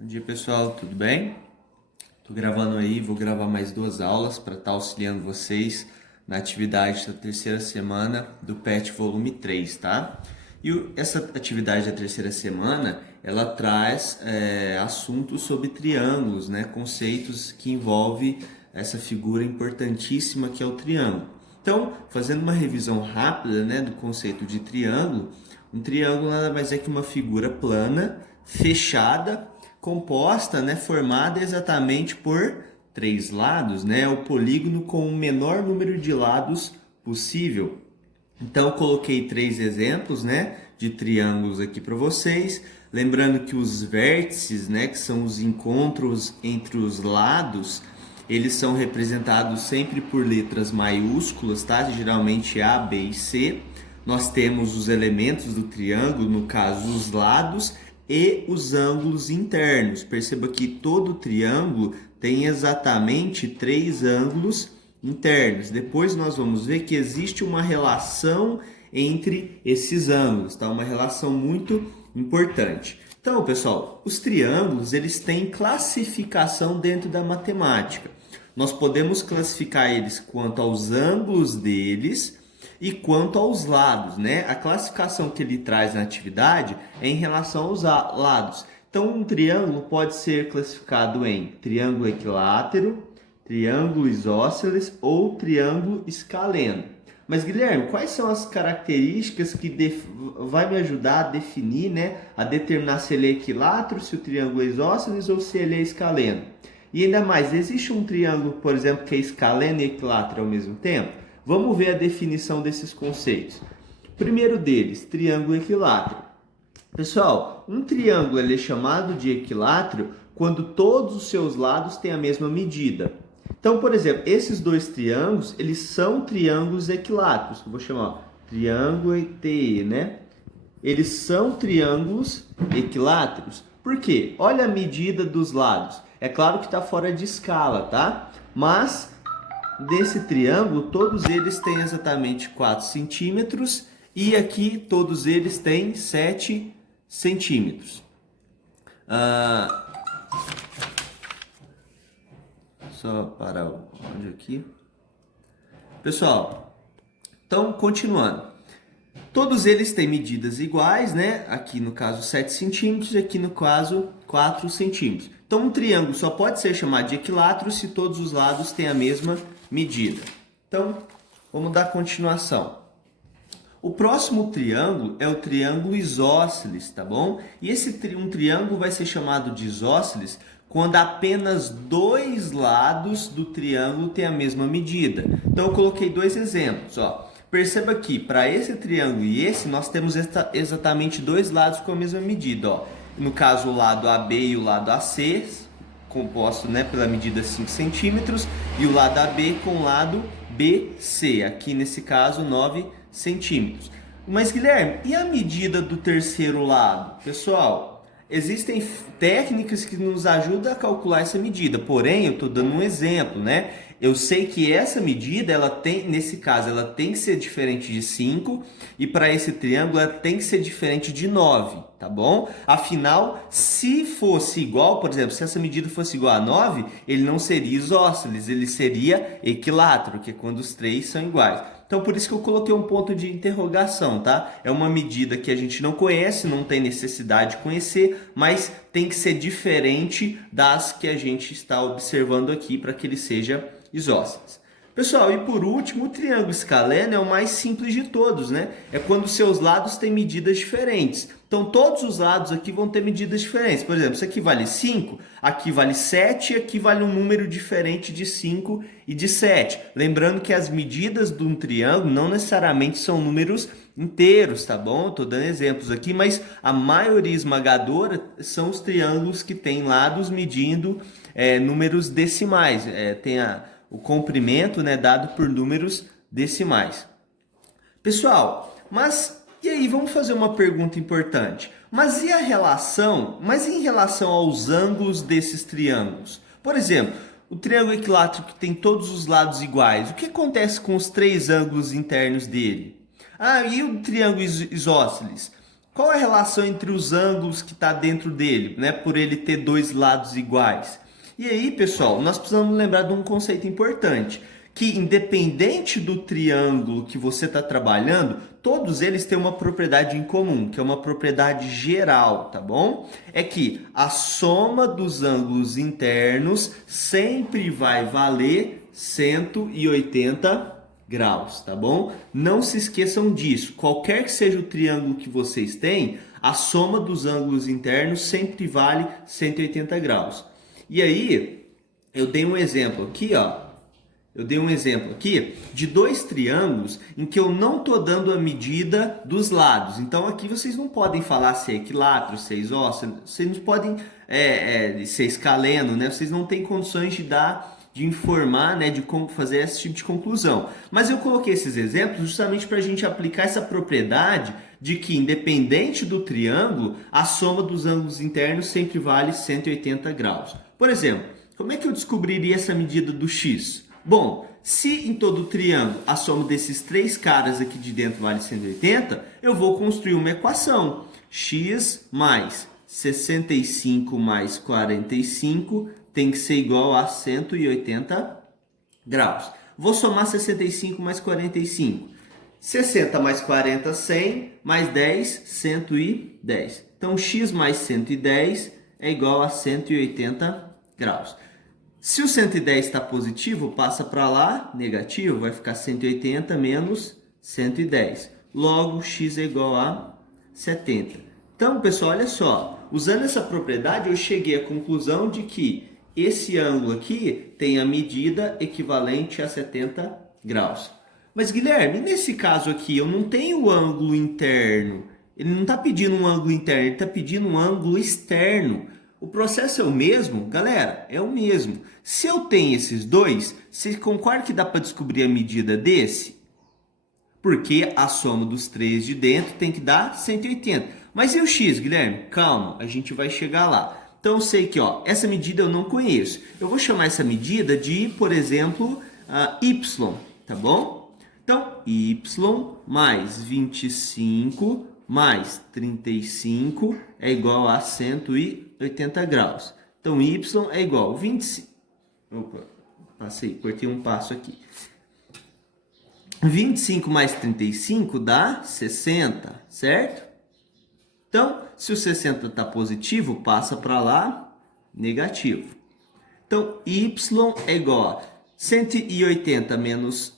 Bom dia pessoal, tudo bem? Estou gravando aí, vou gravar mais 2 aulas para estar auxiliando vocês na atividade da terceira semana do PET volume 3, tá? Essa atividade da terceira semana, ela traz assuntos sobre triângulos, né? Conceitos que envolvem essa figura importantíssima que é o triângulo. Então, fazendo uma revisão rápida, né, do conceito de triângulo, um triângulo nada mais é que uma figura plana, fechada, composta, né, formada exatamente por 3 lados, né, o polígono com o menor número de lados possível. Então, eu coloquei 3 exemplos, né, de triângulos aqui para vocês. Lembrando que os vértices, né, que são os encontros entre os lados, eles são representados sempre por letras maiúsculas, tá? Geralmente A, B e C. Nós temos os elementos do triângulo, no caso os lados e os ângulos internos. Perceba que todo triângulo tem exatamente 3 ângulos internos. Depois nós vamos ver que existe uma relação entre esses ângulos, tá? Uma relação muito importante. Então, pessoal, os triângulos, eles têm classificação dentro da matemática. Nós podemos classificar eles quanto aos ângulos deles e quanto aos lados, né? A classificação que ele traz na atividade é em relação aos lados. Então, um triângulo pode ser classificado em triângulo equilátero, triângulo isósceles ou triângulo escaleno. Mas, Guilherme, quais são as características que vai me ajudar a definir, né, a determinar se ele é equilátero, se o triângulo é isósceles ou se ele é escaleno? E ainda mais, existe um triângulo, por exemplo, que é escaleno e equilátero ao mesmo tempo? Vamos ver a definição desses conceitos. Primeiro deles, triângulo equilátero. Pessoal, um triângulo ele é chamado de equilátero quando todos os seus lados têm a mesma medida. Então, por exemplo, esses 2 triângulos, eles são triângulos equiláteros, que eu vou chamar triângulo e TE, né? Eles são triângulos equiláteros. Por quê? Olha a medida dos lados. É claro que está fora de escala, tá? Mas desse triângulo, todos eles têm exatamente 4 centímetros e aqui todos eles têm 7 centímetros. Só parar o áudio aqui. Pessoal, então continuando. Todos eles têm medidas iguais, né? Aqui no caso 7 centímetros e aqui no caso 4 centímetros. Então um triângulo só pode ser chamado de equilátero se todos os lados têm a mesma medida. Então, vamos dar continuação. O próximo triângulo é o triângulo isósceles, tá bom? E um triângulo vai ser chamado de isósceles quando apenas 2 lados do triângulo têm a mesma medida. Então, eu coloquei 2 exemplos, ó. Perceba que para esse triângulo e esse, nós temos exatamente 2 lados com a mesma medida, ó. No caso, o lado AB e o lado AC, composto, né, pela medida 5 centímetros, e o lado AB com o lado BC, aqui nesse caso 9 centímetros. Mas, Guilherme, e a medida do terceiro lado? Pessoal, existem técnicas que nos ajudam a calcular essa medida, porém, eu estou dando um exemplo, né? Eu sei que essa medida, ela tem, nesse caso, ela tem que ser diferente de 5 e para esse triângulo ela tem que ser diferente de 9, tá bom? Afinal, se fosse igual, por exemplo, se essa medida fosse igual a 9, ele não seria isósceles, ele seria equilátero, que é quando os 3 são iguais. Então, por isso que eu coloquei um ponto de interrogação, tá? É uma medida que a gente não conhece, não tem necessidade de conhecer, mas tem que ser diferente das que a gente está observando aqui para que ele seja isósceles. Pessoal, e por último, o triângulo escaleno é o mais simples de todos, né? É quando seus lados têm medidas diferentes. Então, todos os lados aqui vão ter medidas diferentes. Por exemplo, isso aqui vale 5, aqui vale 7 e aqui vale um número diferente de 5 e de 7. Lembrando que as medidas de um triângulo não necessariamente são números inteiros, tá bom? Estou dando exemplos aqui, mas a maioria esmagadora são os triângulos que têm lados medindo números decimais. Tem o comprimento, né, dado por números decimais. Pessoal, mas e aí, vamos fazer uma pergunta importante. Mas e a relação? Mas em relação aos ângulos desses triângulos? Por exemplo, o triângulo equilátero que tem todos os lados iguais, o que acontece com os 3 ângulos internos dele? E o triângulo isósceles? Qual é a relação entre os ângulos que está dentro dele, né? Por ele ter dois lados iguais. E aí, pessoal, nós precisamos lembrar de um conceito importante, que independente do triângulo que você está trabalhando, todos eles têm uma propriedade em comum, que é uma propriedade geral, tá bom? É que a soma dos ângulos internos sempre vai valer 180 graus, tá bom? Não se esqueçam disso. Qualquer que seja o triângulo que vocês têm, a soma dos ângulos internos sempre vale 180 graus. E aí, eu dei um exemplo aqui, ó. Eu dei um exemplo aqui de dois triângulos em que eu não estou dando a medida dos lados. Então, aqui vocês não podem falar se é equilátero, se é isósceles, vocês não podem ser escaleno, né? Vocês não têm condições de informar, né, de como fazer esse tipo de conclusão. Mas eu coloquei esses exemplos justamente para a gente aplicar essa propriedade de que, independente do triângulo, a soma dos ângulos internos sempre vale 180 graus. Por exemplo, como é que eu descobriria essa medida do x? Bom, se em todo o triângulo a soma desses três caras aqui de dentro vale 180, eu vou construir uma equação. X mais 65 mais 45 tem que ser igual a 180 graus. Vou somar 65 mais 45. 60 mais 40, 100, mais 10, 110. Então, x mais 110 é igual a 180 graus. Se o 110 está positivo, passa para lá, negativo, vai ficar 180 menos 110. Logo, x é igual a 70. Então, pessoal, olha só. Usando essa propriedade, eu cheguei à conclusão de que esse ângulo aqui tem a medida equivalente a 70 graus. Mas, Guilherme, nesse caso aqui, eu não tenho o ângulo interno. Ele não está pedindo um ângulo interno, ele está pedindo um ângulo externo. O processo é o mesmo? Galera, é o mesmo. Se eu tenho esses dois, vocês concordam que dá para descobrir a medida desse? Porque a soma dos três de dentro tem que dar 180. Mas e o x, Guilherme? Calma, a gente vai chegar lá. Então eu sei que essa medida eu não conheço. Eu vou chamar essa medida de, por exemplo, y, tá bom? Então, y mais 25 mais 35 é igual a 180 graus. Então, y é igual a 25... Opa, cortei um passo aqui. 25 mais 35 dá 60, certo? Então, se o 60 está positivo, passa para lá, negativo. Então, y é igual a 180 menos...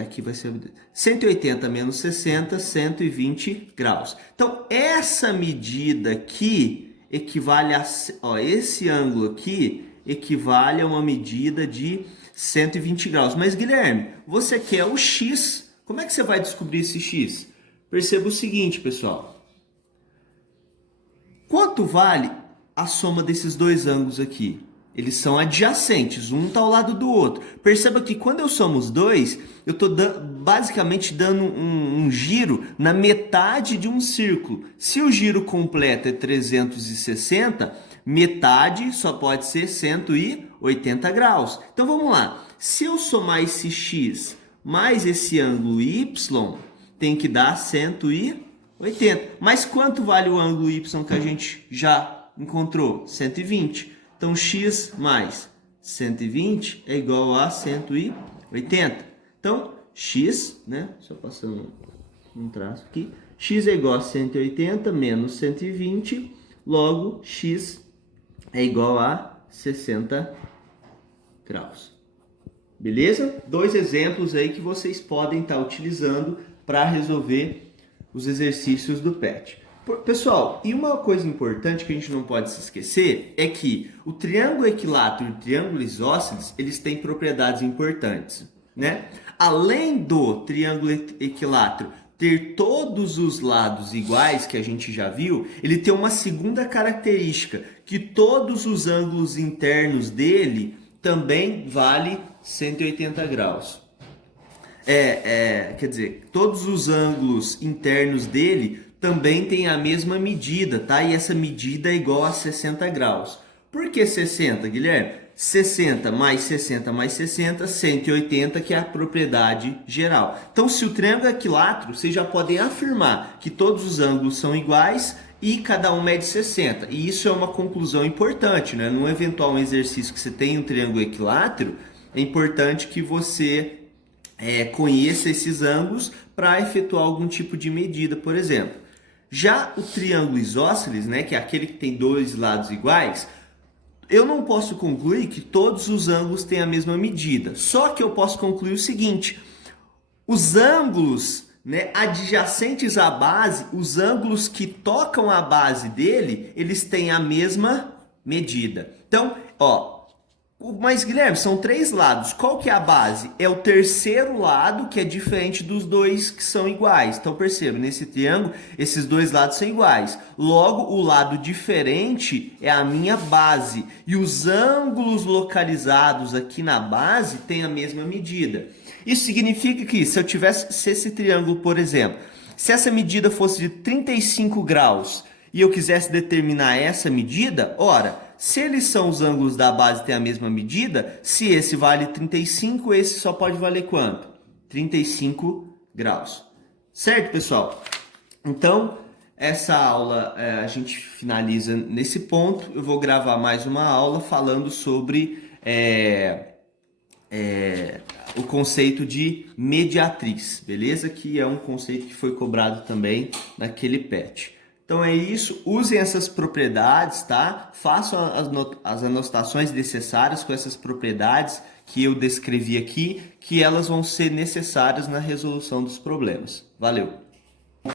aqui vai ser 180 menos 60, 120 graus. Então, essa medida aqui equivale a... esse ângulo aqui equivale a uma medida de 120 graus. Mas, Guilherme, você quer o x. Como é que você vai descobrir esse x? Perceba o seguinte, pessoal. Quanto vale a soma desses dois ângulos aqui? Eles são adjacentes, um está ao lado do outro. Perceba que quando eu somo os dois, eu estou basicamente dando um giro na metade de um círculo. Se o giro completo é 360, metade só pode ser 180 graus. Então vamos lá. Se eu somar esse x mais esse ângulo y, tem que dar 180. Mas quanto vale o ângulo y que a gente já encontrou? 120. Então, x mais 120 é igual a 180. Então, x, né? Só passando um traço aqui. X é igual a 180 menos 120. Logo, x é igual a 60 graus. Beleza? Dois exemplos aí que vocês podem estar utilizando para resolver os exercícios do PET. Pessoal, e uma coisa importante que a gente não pode se esquecer é que o triângulo equilátero e o triângulo isósceles, eles têm propriedades importantes, né? Além do triângulo equilátero ter todos os lados iguais, que a gente já viu, ele tem uma segunda característica, que todos os ângulos internos dele também vale 180 graus. Quer dizer, todos os ângulos internos dele também tem a mesma medida, tá? E essa medida é igual a 60 graus. Por que 60, Guilherme? 60 mais 60 mais 60, 180, que é a propriedade geral. Então, se o triângulo é equilátero, vocês já podem afirmar que todos os ângulos são iguais e cada um mede 60. E isso é uma conclusão importante, né? Num eventual exercício que você tem um triângulo equilátero, é importante que você conheça esses ângulos para efetuar algum tipo de medida, por exemplo. Já o triângulo isósceles, né, que é aquele que tem dois lados iguais, eu não posso concluir que todos os ângulos têm a mesma medida. Só que eu posso concluir o seguinte: os ângulos, né, adjacentes à base, os ângulos que tocam a base dele, eles têm a mesma medida. Então, mas Guilherme, são três lados. Qual que é a base? É o terceiro lado, que é diferente dos dois que são iguais. Então perceba, nesse triângulo, esses dois lados são iguais. Logo, o lado diferente é a minha base. E os ângulos localizados aqui na base têm a mesma medida. Isso significa que se esse triângulo, por exemplo, se essa medida fosse de 35 graus e eu quisesse determinar essa medida, ora, se eles são os ângulos da base e têm a mesma medida, se esse vale 35, esse só pode valer quanto? 35 graus. Certo, pessoal? Então, essa aula a gente finaliza nesse ponto. Eu vou gravar mais uma aula falando sobre o conceito de mediatriz, beleza? Que é um conceito que foi cobrado também naquele PET. Então é isso, usem essas propriedades, tá? Façam as anotações necessárias com essas propriedades que eu descrevi aqui, que elas vão ser necessárias na resolução dos problemas. Valeu!